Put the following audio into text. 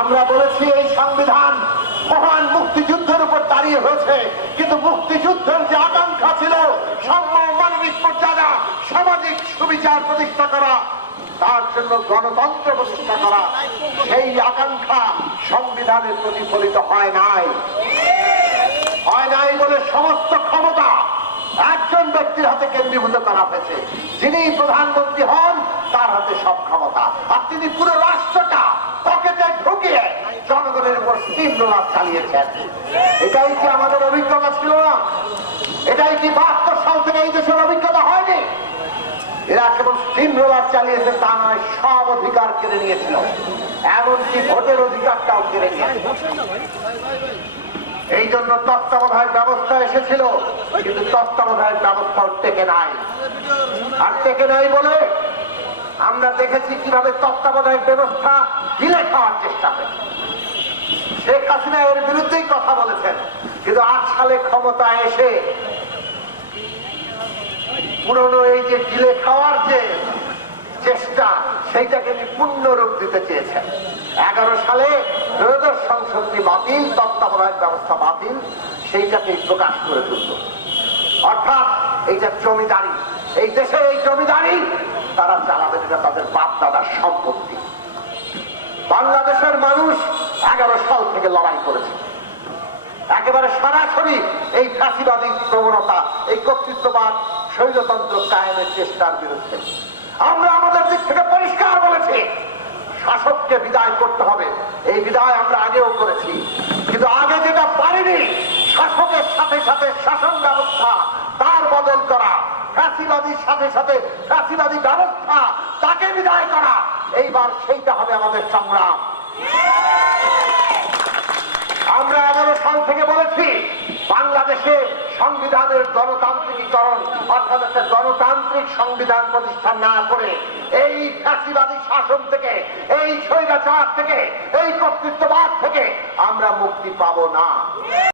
আমরা বলেছি এই সংবিধান মহান মুক্তিযুদ্ধের উপর দাঁড়িয়ে হয়েছে, কিন্তু মুক্তিযুদ্ধের যে আকাঙ্ক্ষা ছিল, সাম্য মানবিক মর্যাদা, সামাজিক সুবিচার প্রতিষ্ঠা করা, তার জন্য গণতন্ত্র প্রতিষ্ঠা করা, সেই আকাঙ্ক্ষা সংবিধানে প্রতিফলিত হয় নাই। হয় নাই বলে সমস্ত ক্ষমতা একজন ব্যক্তির হাতে কেন্দ্রীভূত করা হয়েছে। যিনি প্রধানমন্ত্রী হন, তার হাতে সব ক্ষমতা। আর তিনি পুরো ঢুকিয়ে এই জন্য তত্ত্বাবধায়ক ব্যবস্থা এসেছিল, কিন্তু তত্ত্বাবধায়ক ব্যবস্থাও টেকে নাই। আর টেকে নাই বলে আমরা দেখেছি কীভাবে তত্ত্বাবধায়ক ব্যবস্থা গিলে খাওয়ার চেষ্টা শেখ হাসিনা এর বিরুদ্ধেই কথা বলেছেন। কিন্তু আট সালে ক্ষমতায় এসে পুরনো এই যে গিলে খাওয়ার যে চেষ্টা, সেইটাকে তিনি পূর্ণ রূপ দিতে চেয়েছেন। এগারো সালে ত্রয়োদশ সংসদটি বাতিল, তত্ত্বাবধায়ক ব্যবস্থা বাতিল সেইটাকে প্রকাশ করে তুলল। অর্থাৎ এইটা জমিদারি, এই দেশে এই জমিদারি, তারা চালাবে তাদের বাপ দাদার সম্পত্তি। বাংলাদেশের মানুষ এগারো থেকে লড়াই করেছে। একেবারে সরাসরি এই ফাঁসিবাদী প্রবণতা, এই কর্তৃত্ববাদ শৈলতন্ত্র কায়েমের চেষ্টার বিরুদ্ধে। আমরা আমাদের দিক থেকে পরিষ্কার বলেছি, শাসককে বিদায় করতে হবে। এই বিদায় আমরা আগেও করেছি। কিন্তু আগে যেটা পারিনি, শাসকের সাথে সাথে শাসন ব্যবস্থা, তার বদল করা ফ্যাসিবাদীর সাথে সাথে ফ্যাসিবাদী ব্যবস্থা, তাকে বিদায় করা, এইবার সেইটা হবে আমাদের সংগ্রাম আমরা এগারো সাল থেকে বাংলাদেশে সংবিধানের গণতান্ত্রিকীকরণ, অর্থাৎ একটা গণতান্ত্রিক সংবিধান প্রতিষ্ঠা না করে এই ফ্যাসিবাদী শাসন থেকে, এই স্বৈরাচার থেকে, এই কর্তৃত্ববাদ থেকে আমরা মুক্তি পাব না।